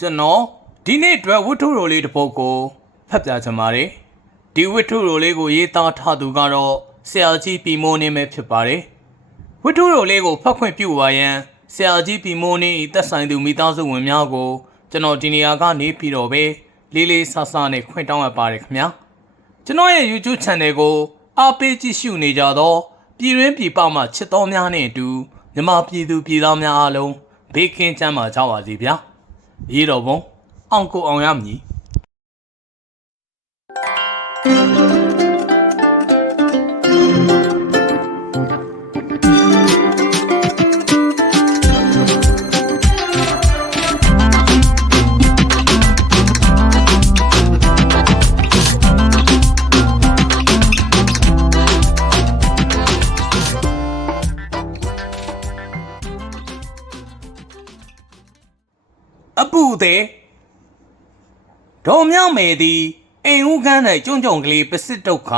ကျွန်တော်ဒီနေ့အတွက်ဝတ္ထုရိုလေးတစ်ပုဒ်ကိုဖတ်ပြချင်ပါတယ်ဒီဝတ္ထုရိုလေးကိုရေးသားထားသူကတော့ဆရာကြီးပီမိုးနေပဲဖြစ်ပါတယ်ဝတ္ထုရိုလေးကိုဖတ်ခွင့်ပြုပါရန်ဆရာကြီးပီမိုးနေဤသက်ဆိုင်သူမိသားစုဝင်များကိုကျွန်တော်ဒီနေရာကနေပြီးတော့ပဲလေးလေးဆဆနဲ့ခွင့်တောင်းအပ်ပါတယ်ခင်ဗျာကျွန်တော်ရဲ့ YouTube Channel ကိုအားပေးကြည့်ရှုနေကြသောပြည်ရင်းပြည်ပမှချစ်တော်များနဲ့အတူမြမပြည်သူပြည်သားများအားလုံးဘေးကင်းချမ်းသာကြပါစေဗျာ ရေတော်ဘုံအောင်ကိုအောင် ရမည်အပူသေးဒေါ်မြောက်မယ်သည်အိမ်ဦးခန်း၌ကြုံကြုံကလေးပစစ်ဒုက္ခ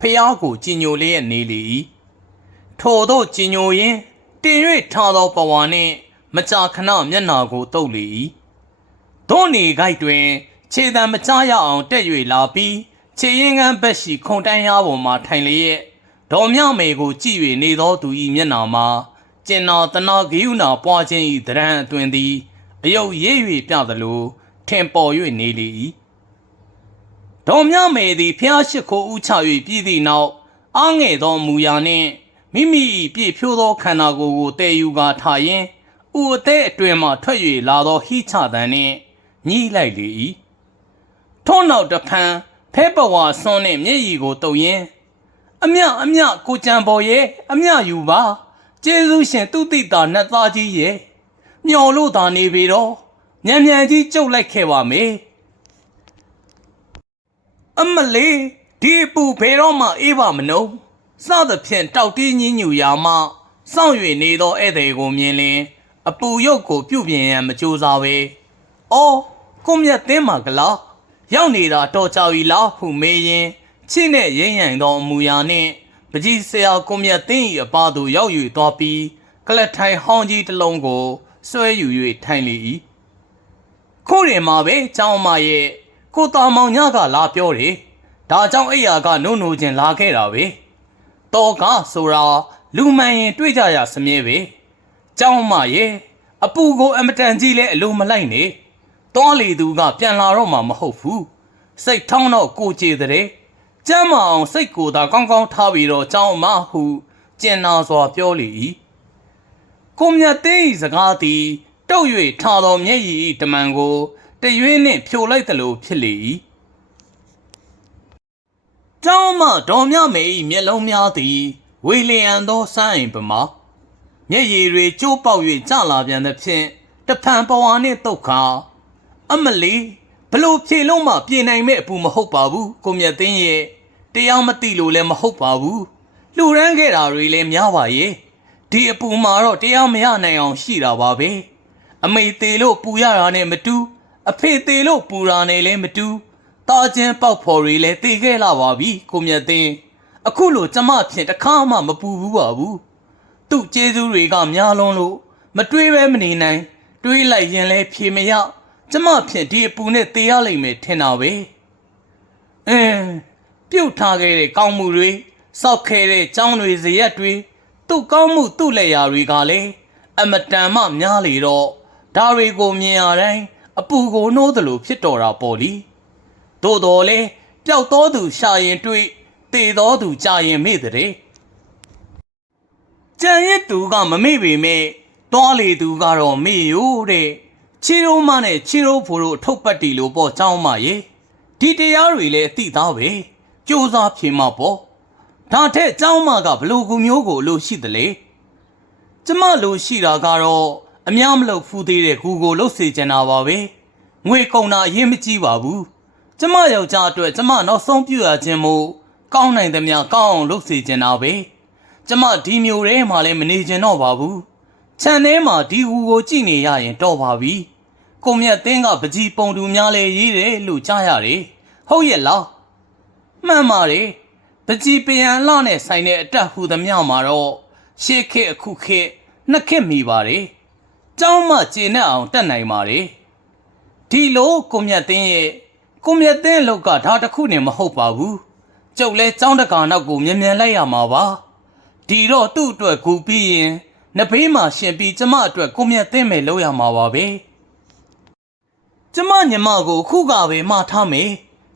ဖျားကိုကြည်ညိုလျက်နေလေ၏ထို့သောကြည်ညိုရင်တင်၍ထားသောပဝါနှင့် မကြာခဏမျက်နာကိုတုပ်လေ၏ဒုနေခိုက်တွင် ခြေတံမချရအောင်တက်၍လာပြီးခြေရင်ကန်းဘက်ရှိခုံတန်းရားပေါ်မှထိုင်လျက်ဒေါ်မြောက်မယ်ကိုကြည့်၍နေသောသူ၏မျက်နာမှာကျင်နာတနာဂိယူနာပွားခြင်း၏တရံအတွင်သည် အယုတ်ရေး၍ပြသလိုထင်ပေါ်၍နေလေ၏ဒေါ်မြမယ်သည်ဖျားရှိခိုးဥချ၍ပြည်သည့်နောက်အားငယ်သောမူရာနှင့်မိမိ၏ပြည့်ဖြိုးသောခန္ဓာကိုယ်ကိုတည်ယူကာထားရင်းဥအသေးအတွင်မှထွက်၍လာသောဟိချတန်နှင့်ညှိလိုက်လေ၏ထို့နောက်တဖန်ဖဲပဝါဆွန်းနှင့်မျက်ရည်ကိုတုပ်ရင်းအမြအမြကိုကြံပေါ်ရဲ့အမြယူပါကျေးဇူးရှင်သူတိတာနတ်သားကြီးရဲ့ မျော်လို့သာနေပြီတော့ညံညံကြီးကြုတ်လိုက်ခဲ့ပါမေအမလေးဒီအပူဘယ်တော့မှအေးပါမနှုံစသဖြင့်တောက်တီးညင်းညူရာမှစောင့်၍နေသောဧည့်သည်ကိုမြင်လင်အပူရုပ်ကိုပြုတ်ပြင်ရန်မကြိုးစားပဲအော်ကိုမြတ်သင်းမှာကလားရောက်နေတာတော်ကြပြီလားဟုမေးရင်းချိနဲ့ရိမ့်ရိုင်သောအမူအရာနှင့်ပကြီးဆရာကိုမြတ်သင်း၏အပါသို့ရောက်၍သွားပြီးကလတ်ထိုင်ဟောင်းကြီးတစ်လုံးကို ဆွဲယူ၍ထိုင်လေ၏ခိုးရင်မှာပဲကျောင်းမရဲ့ကိုတာမောင်ညကလာပြောတယ်ဒါကြောင့်အိယာကနုံနိုချင်းလာခဲ့တာပဲတော့ကဆိုတာလူမှန်ရင်တွေ့ကြရစမြဲပဲကျောင်းမရဲ့အပူကိုအမတန်ကြီးလဲအလိုမလိုက်နဲ့တောလီသူကပြန်လာတော့မှမဟုတ်ဘူးစိတ်ထောင်းတော့ကိုကြည်တဲ့ကျမ်းမအောင်စိတ်ကိုသာကောင်းကောင်းထားပြီးတော့ကျောင်းမဟုကျင်နာစွာပြောလေ၏ ကိုမြတ်သိန်း၏စကားသည်တုတ်၍ထားသောမျက်ရည်၏တမန်ကိုတရွေးနှင့်ဖြိုလိုက်သလိုဖြစ်လေ၏ကျောင်းမဒေါ်မြမေ၏မျက်လုံးများသည်ဝေလျံသောစမ်းအိမ်ပမာမျက်ရည်တွေကျိုးပေါက်၍ကျလာပြန်သဖြင့်တဖန်ပဝါနှင့်တုတ်ခါအမလီဘလို့ဖြေလုံးမှပြင်နိုင်မဲ့အပူမဟုတ်ပါဘူးကိုမြတ်သိန်းရဲ့တရားမသိလို့လည်းမဟုတ်ပါဘူးလှူရမ်းခဲ့တာတွေလည်းများပါရဲ့ ဒီအပူမှာတော့တရားမရနိုင်အောင်ရှိတာပါပဲအမေသေးလို့ပူရတာနဲ့မတူ အဖေသေးလို့ပူတာနဲ့လည်းမတူတာချင်းပေါက်ဖော်တွေလည်းတေခဲ့လာပါပြီကိုမြတ်သိန်းအခုလိုကျမဖြင့်တစ်ခါမှမပူဘူးပါဘူးသူ့ကျေးဇူးတွေကများလွန်းလို့မတွေးပဲမနေနိုင် တွေးလိုက်ရင်လည်းဖြေမရကျမဖြင့်ဒီအပူနဲ့တေးရလိမ့်မယ်ထင်တာပဲအင်းပြုတ်ထားခဲ့တဲ့ကောင်းမှုတွေစောက်ခဲ့တဲ့ကြောင်းတွေဇရက်တွေ သူ့ကောင်းမှုသူ့လက်ရာတွေကလည်းအမတန်မှများလေတော့ဒါတွေကိုမြင်ရတိုင်းအပူကိုနှိုးသလိုဖြစ်တော်တာပေါ့လीသို့တော်လဲပျောက်တော်သူရှာရင်တွေ့တေတော်သူကြာရင်မေ့တဲ့ကြံရစ်သူကမမေ့ပေမဲ့တွားလေသူကတော့မေ့ရိုးတဲ့ချီရိုးမနဲ့ချီရိုးဖိုတို့ထုတ်ပတ်တီလို့ပေါ့ចောင်းမရေဒီတရားတွေလည်းအတိသားပဲစူးစားဖြေမှာပေါ့ ဒါထက်ចောင်းမကဘလို့ကူမျိုးကိုလို့ရှိတယ်လေကျမလို့ရှိတာကတော့အများမလို့ဖူးသေးတဲ့ဂူကိုလှုပ်စေချင်တာပါပဲငွေကုန်တာအရင်မကြည့်ပါဘူးကျမယောက်ျားအတွက်ကျမနောက်ဆုံးပြရခြင်းမို့ကောင်းနိုင်သမျှကောင်းအောင်လုပ်စေချင်တာပဲကျမဒီမျိုးထဲမှာလည်းမနေချင်တော့ပါဘူးခြံထဲမှာဒီဟူကိုကြည့်နေရရင်တော့ပါပြီကိုမြတ်သင်းကပကြီးပုံတူများလဲရေးတယ်လို့ကြားရတယ်ဟုတ်ရဲ့လားမှန်ပါတယ် ပကြီးပယံလနဲ့ဆိုင်တဲ့အတက်ဟူသမျှမှာတော့ရှေ့ခေတ်အခုခေတ်နှစ်ခေတ်မိပါတယ်ကျောင်းမကျေနပ်အောင်တက်နိုင်ပါတယ်ဒီလိုကိုမြတ်သိန်းရဲ့ကိုမြတ်သိန်းအလောက်ကဒါတစ်ခုနဲ့မဟုတ်ပါဘူးကျုပ်လဲចောင်းတကာနောက်ကိုမြန်မြန်လိုက်ရမှာပါဒီတော့သူ့အတွက်ကူပြီးရင်နှစ်ဘေးမှာရှင်ပြီးကျမအတွက်ကိုမြတ်သိန်းမယ်လုပ်ရမှာပါပဲကျမညီမကိုခုကပဲမှားထားမယ်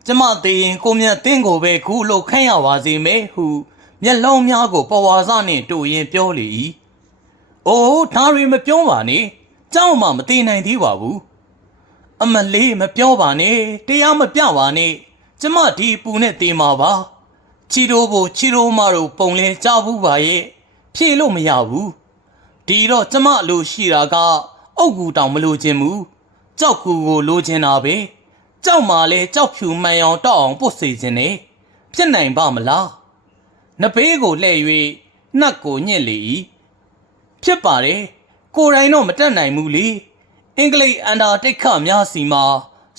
ကျမသေးရင်ကိုမြတ်တင်းကိုပဲခုလို့ခန့်ရပါစေမဲဟုမျက်လုံးများကိုပဝါစနှင့်တူရင်ပြောလေ၏အိုးဒါရီမပြောပါနဲ့ကြောက်မှမသေးနိုင်သေးပါဘူးအမလေးမပြောပါနဲ့တရားမပြပါနဲ့ကျမဒီပူနဲ့တေးမှာပါချီတို့ဖို့ချီတို့မတို့ပုံလဲကြဘူးပါရဲ့ဖြေလို့မရဘူးဒီတော့ကျမလိုရှိတာကအုတ်ကူတောင်မလိုချင်ဘူးကြောက်ကူကိုလိုချင်တာပဲ ကြောက်မှလည်းကြောက်ဖြူမှန်အောင်တောက်အောင်ပုတ်စေခြင်းနဲ့ဖြစ်နိုင်ပါမလားနဘေးကိုလှည့်၍နှက်ကိုညစ်လေ၏ဖြစ်ပါတယ်ကိုယ်တိုင်တော့မတက်နိုင်ဘူးလေအင်္ဂလိပ်အန်တာတိတ်ခများစီမှာ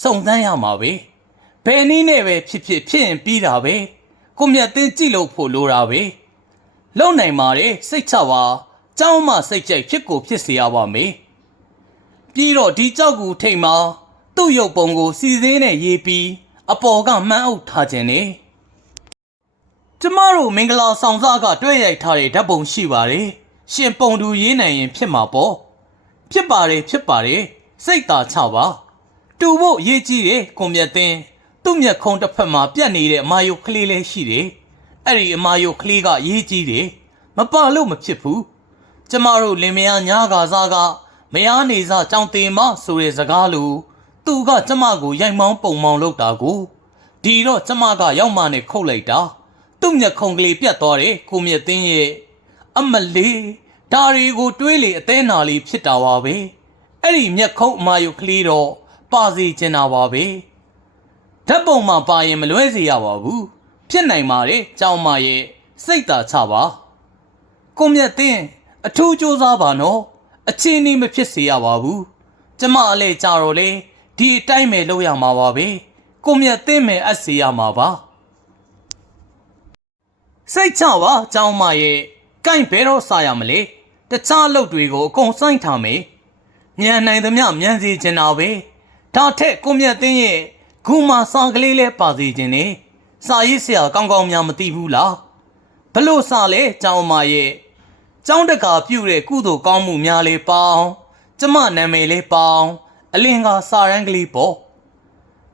စုံစမ်းရမှာပဲဘယ်နည်းနဲ့ပဲဖြစ်ဖြစ်ဖြစ်ရင်ပြီးတာပဲကိုမြတ်သိကြည့်လို့ဖို့လိုတာပဲလုံနိုင်ပါတယ်စိတ်ချပါကြောင်းမှစိတ်ကြိုက်ဖြစ်ကိုဖြစ်စေရပါမယ်ပြီးတော့ဒီကြောက်ကူထိတ်မှာ သူ့ရုပ်ပုံကိုစီစင်းနဲ့ရေးပြီးအပေါ်ကမှန်းအုပ်ထားခြင်းနဲ့ကျမတို့မင်္ဂလာဆောင်စားကတွေ့ရိုက်ထားတဲ့ဓာတ်ပုံရှိပါတယ်ရှင်ပုံတူရေးနိုင်ရင်ဖြစ်မှာပေါ့ဖြစ်ပါတယ်ဖြစ်ပါတယ်စိတ်သာချပါတူဖို့အရေးကြီးတယ်ကွန်မြတ်သိန်းသူ့မျက်ခုံးတစ်ဖက်မှာပြတ်နေတဲ့အမာယုတ်ကလေးလေးရှိတယ်အဲ့ဒီအမာယုတ်ကလေးကအရေးကြီးတယ်မပါလို့မဖြစ်ဘူးကျမတို့လင်မယားညာကာစားကမယားနေစားကြောင်တင်မဆိုတဲ့စကားလို သူကကျမကိုရိုက်မောင်းပုံမောင်းလုပ်တာကိုဒီတော့ကျမကရောက်မှနဲ့ခုတ်လိုက်တာသူ့မျက်ခုံးကလေးပြတ်သွားတယ်ကိုမြတ်သိန်းရဲ့အမလေးဒါတွေကိုတွေးလေအသေးနာလေးဖြစ်တာပါပဲအဲ့ဒီမျက်ခုံးအမာယုတ်ကလေးတော့ပါစီကျင်တာပါပဲဓာတ်ပုံမှာပါရင်မလွဲစေရပါဘူးဖြစ်နိုင်ပါတယ်ကြောင်မရဲ့စိတ်သာချပါကိုမြတ်သိန်းအထူးစူးစမ်းပါနော်အချင်းနီးမဖြစ်စေရပါဘူးကျမအလဲကြတော့လေ ဒီအတိုင်းပဲလုပ်ရမှာပါပဲကိုမြတ်သိန်းမယ်အပ်စေရမှာပါစိတ်ချပါကျောင်းမရဲ့ကန့်ဘဲတော့စားရမလဲတခြားလုပ်တွေကိုအကုန်စိုင်းထားမယ်မြန်နိုင်သမျှမြန်စီချင်တာပဲဒါထက်ကိုမြတ်သိန်းရဲ့ဂူမာစာကလေးလဲပါစီခြင်းနဲ့စာရေးဆရာကောင်းကောင်းများမသိဘူးလားဘလို့စာလဲကျောင်းမရဲ့ကျောင်းတကာပြုတဲ့ကုသိုလ်ကောင်းမှုများလေးပေါင်းကျမနာမည်လေးပေါင်း အလင်ကစာရန်ကလေးပေါ့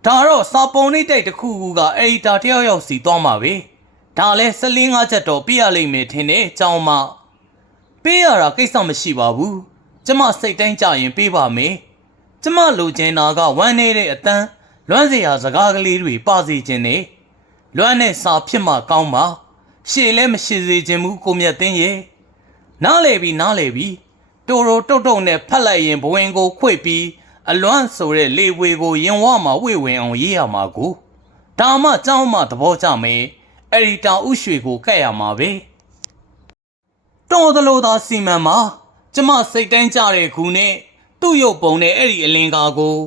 ဒါတော့စာပုံနှိပ်တိုက်တစ်ခုခုကအဒီတာတယောက်ယောက်စီသွားမှာပဲဒါလဲစလင်းငါးချက်တော့ပြရလိမ့်မယ်ထင်တယ်အကြောင်းမပေးရတာကိစ္စမရှိပါဘူးကျမစိတ်တိုင်းကြရင်ပေးပါမယ်ကျမလိုချင်တာကဝမ်းနေတဲ့အတန်းလွမ်းစရာစကားကလေးတွေပါစီခြင်းနဲ့လွမ်းတဲ့စာဖြစ်မှကောင်းပါရှေ့လဲမရှိစေခြင်းမူကိုမြတ်သိန်းရဲ့နားလေပြီနားလေပြီတိုရိုတုတ်တုတ်နဲ့ဖတ်လိုက်ရင်ဘဝင်ကိုခွေပြီး အလွမ်းဆိုတဲ့လေဝေကိုရင်ဝမှာဝေဝင်အောင်ရေးရမှာကိုဒါမှကြောင်းမှသဘောကျမယ်အဲ့ဒီတောင်ဥရွှေကိုကတ်ရမှာပဲတော်သလိုသာစီမံမှာကျမစိတ်တိုင်းကြတဲ့ခုနဲ့သူ့ရုပ်ပုံနဲ့အဲ့ဒီအလင်ကာကို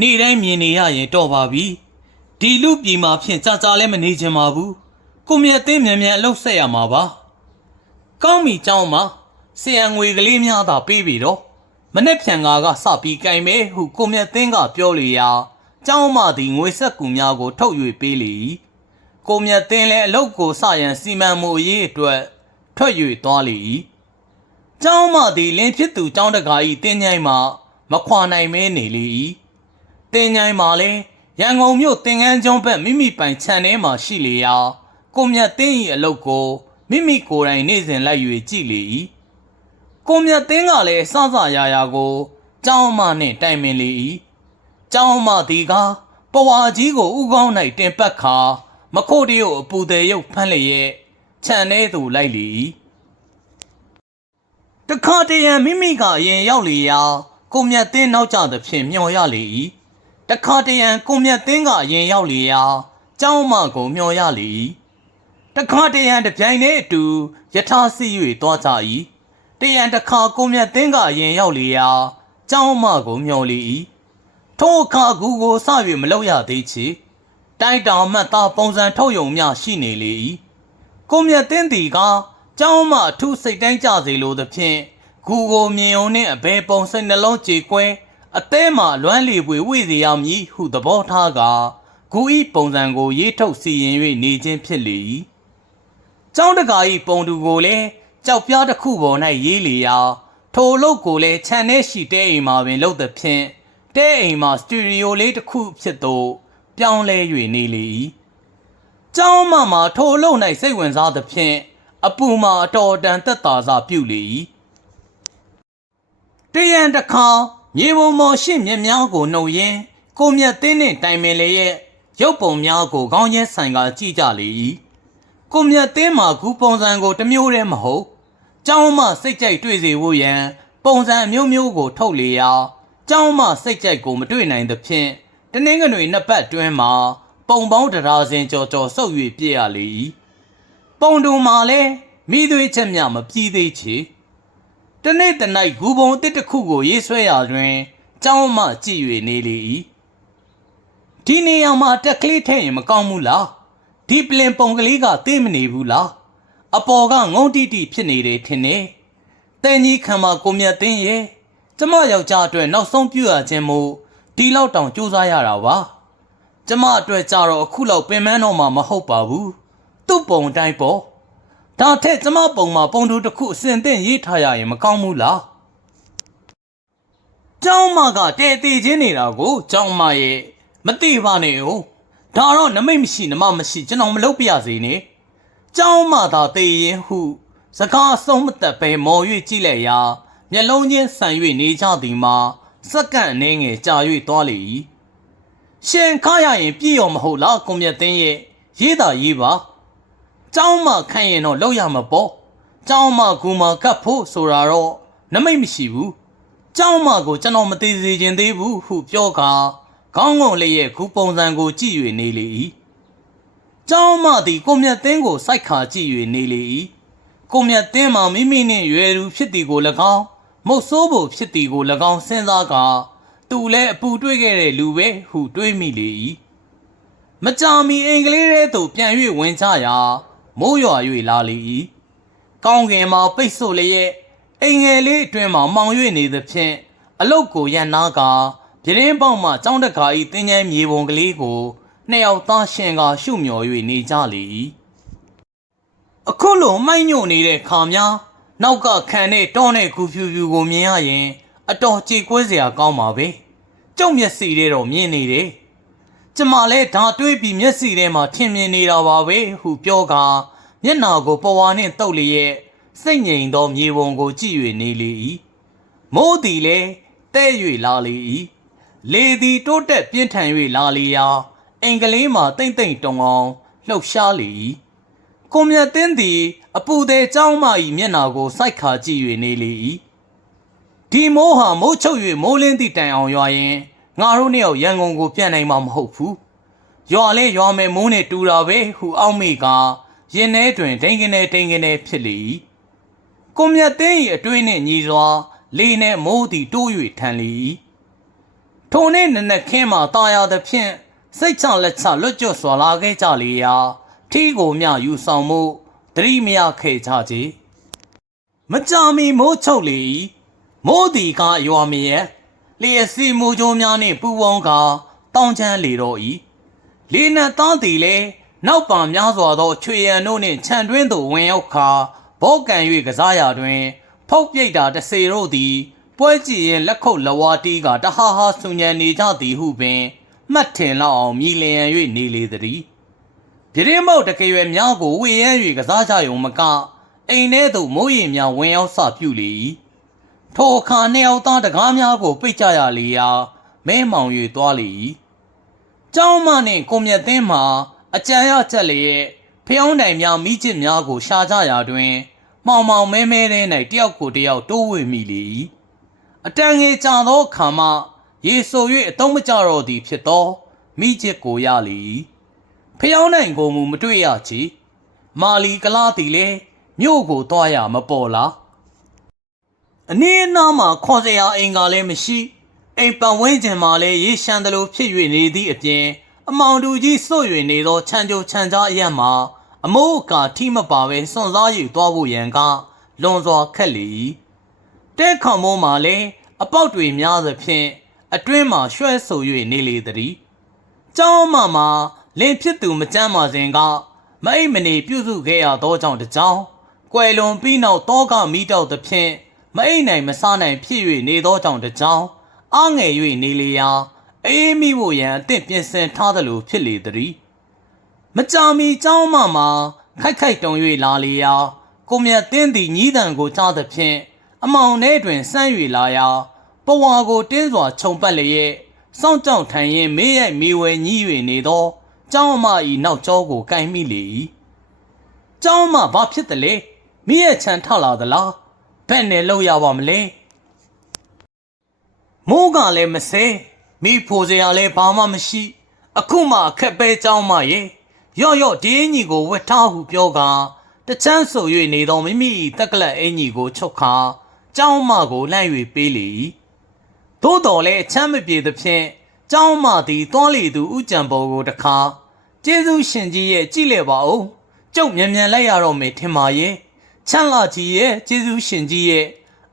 နေ့တိုင်းမြင်နေရရင်တော့ပါပြီဒီလူပြည်မှာဖြင့်ကြာကြာလဲမနေချင်ပါဘူးကိုမြတ်သိန်းမြန်မြန်အလုပ်ဆက်ရမှာပါကောင်းပြီကျောင်းမှာဆီယံငွေကလေးများသာပေးပြီတော့ မနေ့ဖြန်ကာကစပြီးကြိုင်မဲဟုကိုမြတ်သိန်းကပြောလေရာကျောင်းမသည်ငွေဆက်ကူများကို ထုတ်၍ပေးလေ၏ကိုမြတ်သိန်းလည်းအလုတ်ကိုစရန်စီမံမှုအရေးအတွက်ထွက်၍သွားလေ၏ကျောင်းမသည်လင်းဖြစ်သူကျောင်းတကာ၏တင်းញိုင်းမှမခွာနိုင်မဲနေလေ၏တင်းញိုင်းမှာလည်းရန်ကုန်မြို့တင်ငန်းကျွန်းဘက်မိမိပိုင်ခြံထဲမှာရှိလေရာကိုမြတ်သိန်း၏အလုတ်ကိုမိမိကိုယ်တိုင်နေ့စဉ်လိုက်၍ကြည့်လေ၏ ကိုမြတ်သိန်းကလည်းစစရာရာကိုကျောင်းမနှင့်တိုင်ပင်လေ၏ကျောင်းမသည်ကပဝါကြီးကိုဥကောင်း၌တင်ပတ်ခါမခို့တရုပ်အပူသေးရုပ်ဖမ်းလျက်ခြံထဲသို့လိုက်လေ၏တခါတရံမိမိကအရင်ရောက်လေရာကိုမြတ်သိန်းနောက်ကျသဖြင့်မျော်ရလေ၏တခါတရံကိုမြတ်သိန်းကအရင်ရောက်လေရာကျောင်းမကိုမျော်ရလေ၏တခါတရံတပြိုင်တည်းအတူယထာစီ၍သွားကြ၏ တရံတခါကိုမြတ်သိန်းကအရင်ရောက်လေရာကျောင်းမကိုမျော်လေ၏ထိုအခါကူကိုစ၍မလောက်ရသေးချေတိုက်တောင်မှတ်သားပုံစံထုတ်ယုံများရှိနေလေ၏ကိုမြတ်သိန်းသည်ကကျောင်းမှအထူးစိတ်တိုင်းကြစေလိုသဖြင့်ဂူကိုမြင်ုံနှင့်အဘဲပုံစိတ်နှလုံးကြေကွဲအသေးမှလွမ်းလေပွေဝိစေရမည်ဟုသဘောထားကဂူဤပုံစံကိုရေးထုတ်စီရင်၍နေခြင်းဖြစ်လေ၏ကျောင်းတကာဤပုံတူကိုလည်း ကြောက်ပြားတစ်ခုပေါ်၌ရေးလေရာထိုအလုပ်ကိုလည်းခြံထဲရှိတဲအိမ်မှာပင်လုပ်သဖြင့်တဲအိမ်မှာစတူဒီယိုလေးတစ်ခုဖြစ်သောပြောင်းလဲ၍နေလေ၏ကျောင်းမမှာထိုအလုပ်၌စိတ်ဝင်စားသဖြင့်အပူမှာအတော်တန်သက်သာစွာပြုလေ၏တရံတစ်ခါမြေပုံပေါ်ရှိမြက်များကိုနှုတ်ရင်းကိုမြတ်သင်းနှင့်တိုင်ပင်လေရဲ့ရုပ်ပုံများကိုခေါင်းချင်းဆိုင်ကကြည့်ကြလေ၏ကိုမြတ်သင်းမှာဂူပုံစံကိုတစ်မျိုးတည်းမဟုတ် ကျောင်းမစိတ်ကြိုက်တွေ့စေဖို့ရန် ပုံစံအမျိုးမျိုးကိုထုတ်လေရာကျောင်းမစိတ်ကြိုက်ကိုမတွေ့နိုင်သဖြင့်တနင်္ဂနွေနှစ်ပတ်တွင်းမှာ ပုံပေါင်းတရားစင်ကြော်ကြော်ဆုပ်၍ပြည့်ရလေ၏ပုံတူမှာလည်းမိသွေးချက်မြမပြီးသေးချေတနေ့တနိုက်ဂူပုံအစ်စ်တစ်ခုကိုရေးဆွဲရာတွင်ကျောင်းမကြည့်၍နေလေ၏ဒီနေရာမှာတက်ကလေးထည့်ရင်မကောင်းဘူးလားဒီပလင်ပုံကလေးကသိမနေဘူးလား အပေါ်ကငုံတိတိဖြစ်နေတယ်ထင်တယ်တဲ့ကြီးခံမကိုမြတ်သိန်းရဲ့ကျမယောက်ျားအတွက်နောက်ဆုံးပြုရခြင်းမို့ဒီလောက်တောင်စူးစမ်းရတာပါကျမအတွက်ကြတော့အခုလောက်ပင်ပန်းတော့မှမဟုတ်ပါဘူးသူ့ပုံအတိုင်းပေါ့ဒါထက်ကျမပုံမှာပုံတူတစ်ခုအစင်သင့်ရေးထားရရင်မကောင်းဘူးလားကျောင်းမကတဲသေးချင်းနေတာကိုကျောင်းမရဲ့မသိပါနဲ့哦ဒါတော့နမိတ်မရှိနမမရှိကျွန်တော်မလုပ်ပြရစေနဲ့ ကျောင်းမသာတေရင်ဟု စကားဆုံးမသက်ပဲမော်၍ကြည့်လိုက်ရာမျက်လုံးချင်းဆန်၍နေကြသည်မှာစက္ကန့်အနည်းငယ်ကြာ၍သွားလေ၏ရှင်ခါရရင်ပြည့်ရောမဟုတ်လားကွန်မြတ်သိန်းရဲ့ရေးတာရေးပါကျောင်းမခန့်ရင်တော့လောက်ရမှာပေါ့ကျောင်းမကူမကတ်ဖို့ဆိုတာတော့နမိတ်မရှိဘူးကျောင်းမကိုကျွန်တော်မသေးစေခြင်းသေးဘူးဟုပြောကာခေါင်းငုံလေးရဲ့ခုပုံစံကိုကြည့်၍နေလေ၏ ကျောင်းမသည်ကိုမြတ်သိန်းကိုစိုက်ခါကြည့်၍နေလေ၏ကိုမြတ်သိန်းမှာမိမိနှင့်ရွယ်သူဖြစ်သည်ကို၎င်းမုတ်ဆိုးဖို့ဖြစ်သည်ကို၎င်းစဉ်းစားကာသူလည်းအပူတွေ့ခဲ့တဲ့လူပဲဟုတွေးမိလေ၏မကြာမီအင်္ဂလိပ်ရဲသို့ပြန်၍ဝင်ကြရာမိုးရွာ၍လာလေ၏ကောင်းကင်မှာပိတ်ဆို့လျက်အိမ်ငယ်လေးအတွင်မှမောင်၍နေသဖြင့်အလုတ်ကိုရန်နာကာပြင်းပေါက်မှចောင်းတကာဤတင်းငယ်မြေပုံကလေးကို နှစ်ယောက်သားရှင်ကရှုမြော်၍နေကြလေ၏အခုလိုမိုက်ညို့နေတဲ့ခါများနောက်ကခံတဲ့တောနဲ့ကူဖြူဖြူကိုမြင်ရရင် အတော်ကြေကွဲစရာကောင်းပါပဲကျုံမျက်စိထဲတော့မြင်နေတယ်ကျမလည်းဒါတွေးပြီးမျက်စိထဲမှာထင်မြင်နေတာပါပဲဟုပြောကာမျက်နာကိုပဝါနှင့်တုပ်လျက်စိတ်ငြိမ်သောမြေပုံကိုကြည့်၍နေလေ၏မိုးသည်လည်းတဲ့၍လာလေ၏လေသည်တိုးတက်ပြင်းထန်၍လာလေရာ အင်္ဂလိပ်မှာတိမ့်တိမ့်တုံအောင်လှုပ်ရှားလေ၏ကိုမြတ်တင်းသည်အပူသေးเจ้าမ၏မျက်နာကိုစိုက်ခါကြည့်၍နေလေ၏ဒီမိုးဟာမိုးချုပ်၍မိုးလင်းသည့်တိုင်အောင်ရွာရင်ငါတို့နှစ်ယောက်ရန်ကုန်ကိုပြန်နိုင်မှာမဟုတ်ဘူးရွာလဲရွာမယ်မိုးနဲ့တူတာပဲဟုအောက်မေကရင်ထဲတွင်ဒိန်ကနေဒိန်ကနေဖြစ်လေ၏ကိုမြတ်တင်း၏အတွင်းနှင့်ညီစွာလေနှင့်မိုးသည်တိုး၍ထန်လေ၏ထိုနေ့နနက်ခင်းမှာတာယာသဖြင့် စိတ်ချလက်ချလွတ်ကျွတ်စွာလာခဲ့ကြလေရာထီးကိုမြယူဆောင်မှုသတိမရခဲ့ကြကြမကြာမီမိုးချုပ်လေ၏မိုးသည်ကအရွာမရလျက်စီမိုးကြိုးများနှင့်ပူပေါင်းကတောင်းချမ်းလေတော့၏လေနတ်သားသည်လည်းနောက်ပါများစွာသောချွေရန်တို့နှင့်ခြံတွင်းသို့ဝင်ရောက်ခါဘောကန်၍ကစားရာတွင် ဖောက်ပြိတ်တာတစေတို့သည်ပွဲကြည့်ရင်လက်ခုပ်လဝါတီးကတဟာဟာဆူညံနေကြသည်ဟုပင် မှတ်ထင်လောက်အောင်မြည်လျံ၍နေလေသည်ပြင်းမောက်တကယ်ရွယ်များကိုဝေရန်၍ကစားကြယုံမကအိမ်ထဲသို့မိုးရင်များဝင်ရောက်စပြုလေ၏ထိုအခါနှစ်ယောက်သားတကားများကို ပိတ်ကြရလေရာမဲမောင်၍သွားလေ၏ကျောင်းမနှင့်ကိုမြတ်သင်းမှာအကြံရချက်လျက်ဖျောင်းတိုင်များမိကျစ်များကိုရှာကြရာတွင်မောင်မောင်မဲမဲတဲ့၌တယောက်ကိုတယောက်တိုးဝေမိလေ၏အတန်ငယ်ကြာသောအခါမှ ရေဆို၍အတုံးမကြတော့သည်ဖြစ်သောမိကျစ်ကိုရလေ၏ဖျောင်းနိုင်ကိုမူမတွေ့ရချီမာလီကလားသည်လေမြို့ကိုသွားရမပေါ်လားအနည်းနားမှာခေါ်စရာအိမ်ကလည်းမရှိအိမ်ပတ်ဝန်းကျင်မှာလည်းရေရှမ်းသလိုဖြစ်၍နေသည့်အပြင်အမောင်တူကြီးစွတ်၍နေသောခြံကြိုခြံကြားအရက်မှာအမိုးအကာထိမပါပဲစွန့်စားယူသွားဖို့ရန်ကလွန်စွာခက်လေ၏တဲခေါမိုးမှာလည်းအပေါက်တွေများသဖြင့် အအတွင်းမှရွှဲဆို၍နေလေသည်။ကျောင်းမမှာလင်ဖြစ်သူမကြမ်းပါစဉ်ကမအိပ်မနေပြုစုခဲ့ရသောကြောင့်တကြောင်ကွယ်လွန်ပြီးနောက်တောကမိတောက်သဖြင့်မအိပ်နိုင်မစားနိုင်ဖြစ်၍နေသောကြောင့်တကြောင်အားငယ်၍နေလေရာအေးမိဖို့ရန်အသင့်ပြင်ဆင်ထားသလိုဖြစ်လေသည်။မကြာမီကျောင်းမမှာခိုက်ခိုက်တုံ၍လာလေရာကိုမြတ်တင်းသည်ညီးတံကိုကြားသဖြင့်အမောင်ထဲတွင်ဆန်း၍လာရာ ပဝါကိုတင်းစွာခြုံပတ်လျက်စောင့်ကြောက်ထိုင်ရင်မေးရိုက်မေးဝဲညှိ၍နေသောကျောင်းအမ၏နောက်ကျောကိုကင်မိလေ၏ကျောင်းအမဘာဖြစ်တယ်လဲမိရဲ့ချန်ထလာသလားဘယ်နဲ့လောက်ရပါမလဲမိုးကလည်းမစဲမိဖိုစရာလည်းဘာမှမရှိ အခုမှအခက်ပဲကျောင်းမရဲ့ရော့ရော့ဒီအင်ကြီးကိုဝတ်ထားဟုပြောကာတချမ်းဆို၍နေသောမိမိ၏တက်ကလက်အင်ကြီးကိုချုပ်ခါကျောင်းမကိုလှမ်း၍ပေးလေ၏ သို့တော်လည်းအချမ်းမပြေသဖြင့်ကျောင်းမသည်တွန်းလေသူဥကြံပေါ်ကိုတခါကျေးဇူးရှင်ကြီးရဲ့ကြည့်လေပါဦးကျုပ်မြန်မြန်လိုက်ရတော့မယ်ထင်ပါရဲ့ချမ်းလာကြီးရဲ့ကျေးဇူးရှင်ကြီးရဲ့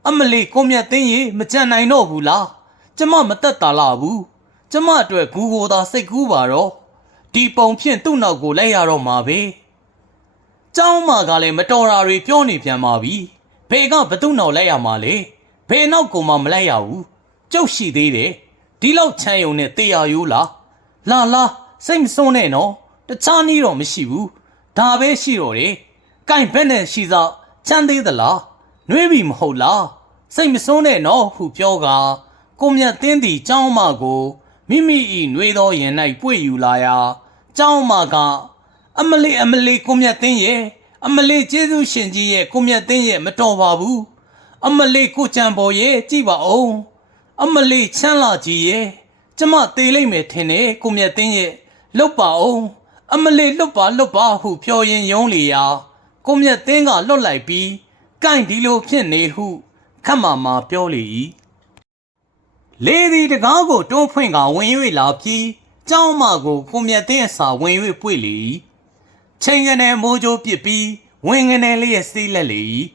အမလီကိုမြတ်သိန်းရေမကြံနိုင်တော့ဘူးလားကျမမတက်တာလားဘူးကျမအတွက်ဂူကိုသာစိတ်ကူးပါတော့ဒီပုံဖြင့်သူ့နောက်ကိုလိုက်ရတော့မှာပဲကျောင်းမကလည်းမတော်တာတွေပြောနေပြန်ပါပြီဖေကဘသူ့နောက်လိုက်ရမှာလေဖေနောက်ကိုမှမလိုက်ရဘူး ကျုပ်ရှိသေးတယ်ဒီလောက်ချမ်းယုံနဲ့တေးရရိုးလားလာလာစိတ်မစွန်းနဲ့နော်တခြားနည်းတော့မရှိဘူးဒါပဲရှိတော့တယ်ကင်ဘက်နဲ့ရှိစားချမ်းသေးသလားနှွေးပြီမဟုတ်လားစိတ်မစွန်းနဲ့နော်ဟုပြောကာကိုမြတ်တင်းသည်ကျောင်းမကိုမိမိ၏နှွေးသောရင်၌ပွေယူလာရာကျောင်းမကအမလေးအမလေးကိုမြတ်တင်းရဲ့အမလေးကျေးဇူးရှင်ကြီးရဲ့ကိုမြတ်တင်းရဲ့မတော်ပါဘူးအမလေးကိုကြံပေါ်ရဲ့ကြည့်ပါဦး အမလေးချမ်းလာကြီးရဲ့ကျမသေးလိုက်မယ်ထင်တယ်ကိုမြတ်တင်းရဲ့လွတ်ပါအောင်အမလေးလွတ်ပါလွတ်ပါဟုပြောရင်းယုံလေရာကိုမြတ်တင်းကလွတ်လိုက်ပြီးကန့်ဒီလိုဖြစ်နေဟုခတ်မာမာပြောလေ၏လေဒီတကားကိုတွန်းဖွင့်ကဝင်၍လာပြီးကျောင်းမကိုကိုမြတ်တင်းအစာဝင်၍ပွေလေ၏ချိန်ကနေမိုးကြိုးပစ်ပြီးဝင်ကနေလေးရဲ့စီးလက်လေ၏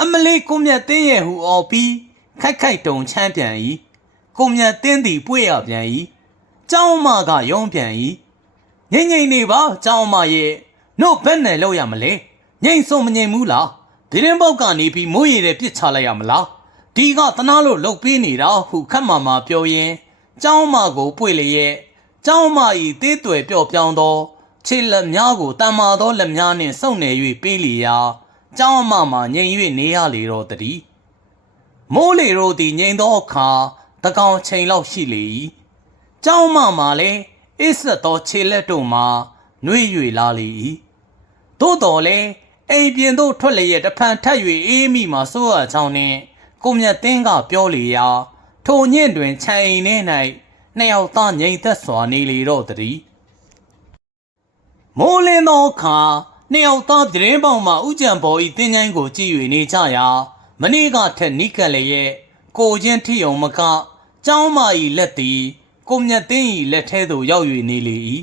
အမလေးကိုမြတ်တင်းရဲ့ဟူအော်ပြီး ခိုက်ခိုက်တုံချမ်းပြန်၏ကိုမြတ်တင်းသည်ပွေရပြန်၏ကျောင်းမကယုံပြန်၏ငိမ့်ငိမ့်နေပါကျောင်းမရဲ့နို့ဘက်နဲ့လောက်ရမလဲငိမ့်စုံမငိမ့်ဘူးလားဒီရင်ပေါက်ကနေပြီးမိုးရည်တဲ့ပြစ်ချလိုက်ရမလားဒီကတနာလို့လှုပ်ပေးနေတာဟုခတ်မာမာပြောရင်းကျောင်းမကိုပွေလျက်ကျောင်းမ၏သေးသွယ်ပျော့ပြောင်းသောခြေလက်များကိုတန်မာသောလက်များနှင့်စုပ်နေ၍ပေးလျာကျောင်းမမှငြိမ်၍နေရလေတော့တည်း မိုးလေတို့သည်ငြိမ်သောအခါတကောင်ချိန်လောက်ရှိလေ၏ကျောင်းမမှလည်းအစ်ဆက်သောခြေလက်တို့မှနှွေး၍လာလေ၏သို့တော်လည်းအိမ်ပြင်သို့ထွက်လျက်တဖန်ထပ်၍အေးမိမှစိုးရချောင်းနှင့်ကိုမြတ်တင်းကပြောလေရာထိုညင့်တွင်ခြံအိမ်ထဲ၌နှစ်ယောက်သားငြိမ်သက်စွာနေလေတော့တည်းမိုးလင်းသောအခါနှစ်ယောက်သားပြင်းပေါင်မှဥကြံပေါ်ဤတင်းချိုင်းကိုကြည့်၍နေကြရာ မနေ့ကထက်နိကလည်းရဲ့ကိုချင်းထီုံမကကျောင်းမဤလက်သည်ကိုမြတ်သိန်းဤလက်ထဲသို့ရောက်၍နေလေ၏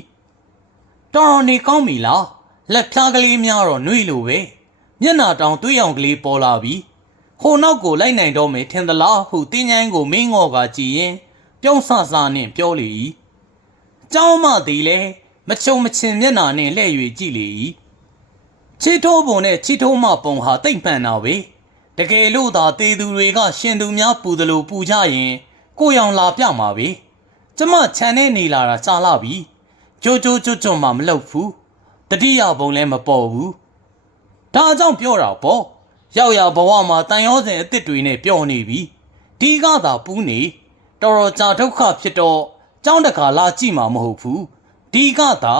တော်တော်နေကောင်းပြီလားလက်ဖြားကလေးများတော့နှွေလိုပဲမျက်နာတောင်သွေးရောင်ကလေးပေါ်လာပြီဟိုနောက်ကိုလိုက်နိုင်တော့မယ်ထင်သလားဟုတင်းချိုင်းကိုမင်းငေါ်ကကြည်ရင် ပြုံးဆဆနှင့်ပြောလေ၏ကျောင်းမသည်လည်းမချုံမချင်မျက်နာနှင့်လှည့်၍ကြည့်လေ၏ချီထိုးပုံနဲ့ချီထိုးမပုံဟာတိတ်ပန်တာပဲ တကယ်လို့သာတေသူတွေကရှင်သူများပူတယ်လို့ပူကြရင်ကိုရောင်လာပြမှာပဲကျမခြံနဲ့နေလာတာကြာလာပြီကြိုးကြိုးကြွကြွမှမလုပ်ဘူးတတိယဘုံလည်းမပေါ်ဘူးဒါကြောင့်ပြောတာပေါ့ရောက်ရဘဝမှာတန်ရောစင်အစ်စ်တွေနဲ့ပျော်နေပြီဒီကသာပူးနေတော်တော်ကြာဒုက္ခဖြစ်တော့ကြောင်းတကာလာကြည့်မှာမဟုတ်ဘူးဒီကသာ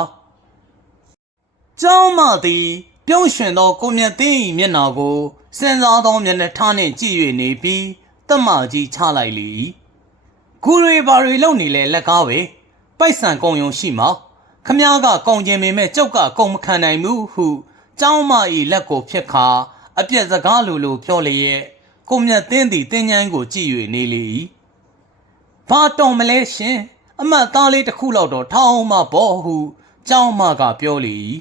ကျောင်းမသည် ပြုံးရွှင်သောကိုမြတ်သိန်း၏မျက်နှာကို စဉ်းစားသောမျက်နှာထားနှင့်ကြည့်၍နေပြီးတမကြီးချလိုက်လေ၏ဂူရီဘာရီလုံနေလေလက်ကားပဲပိုက်ဆံကုံယုံရှိမှာခမားကကုံကျင်ပေမဲ့ကြောက်ကကုံမခံနိုင်ဘူးဟုကျောင်းမ၏လက်ကိုဖြတ်ခါအပြက်စကားလိုလိုပြောလျက်ကိုမြတ်သိန်းသည်တင်းញိုင်းကိုကြည့်၍နေလေ၏ဘာတော်မလဲရှင်အမတ်သားလေးတစ်ခုလောက်တော့ထောင်းမပေါ့ဟုကျောင်းမကပြောလေ၏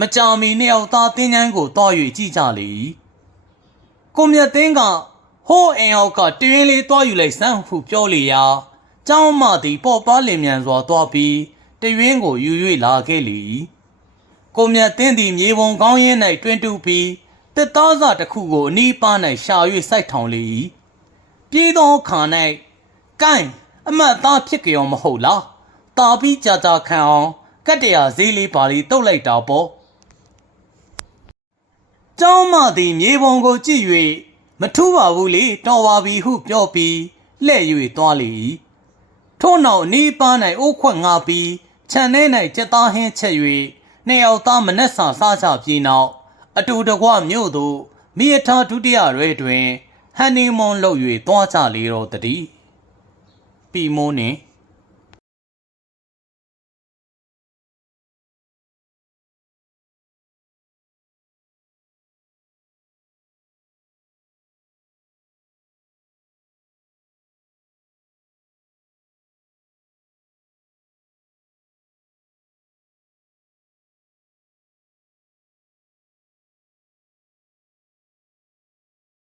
မကြာမီနှစ်ယောက်သားတင်းញိုင်းကိုတွား၍ကြည့်ကြလေ၏ ကိုမြတ်သိန်းကဟိုးအင်အောက်ကတရင်လေးတွားယူလိုက်စမ်းဟုပြောလေရာကျောင်းမသည်ပေါ်ပါလင်မြန်စွာသွားပြီးတရွင်းကိုယူ၍လာခဲ့လေ၏ကိုမြတ်တင်းသည်မြေပုံကောင်းရင်း၌တွင်တူပြီးတစ်သားစာတစ်ခုကိုအနီးပါး၌ရှာ၍စိုက်ထောင်လေ၏ပြေးသောခါ၌ကိုင်းအမတ်သားဖြစ်ကြောမဟုတ်လားတာပြီးကြာကြာခံအောင်ကတ္တရာဈေးလေးပါလေးတုတ်လိုက်တာပေါ့ ကျောင်းမသည်မြေပုံကိုကြည့်၍မထူးပါဘူးလေတော်ပါပြီဟုပြောပြီးလှဲ့၍သွားလေ၏ထို့နောက်အနီးပါး၌အိုးခွက်ငါပြီးခြံထဲ၌ကြက်သားဟင်းချက်၍နှစ်ယောက်သားမနှက်စာစားချပြီးနောက်အတူတကွမြို့သို့မိအထားဒုတိယရွဲတွင်ဟန်နီမွန်လုပ်၍သွားကြလေတော့တည်းပြီမိုးနှင့်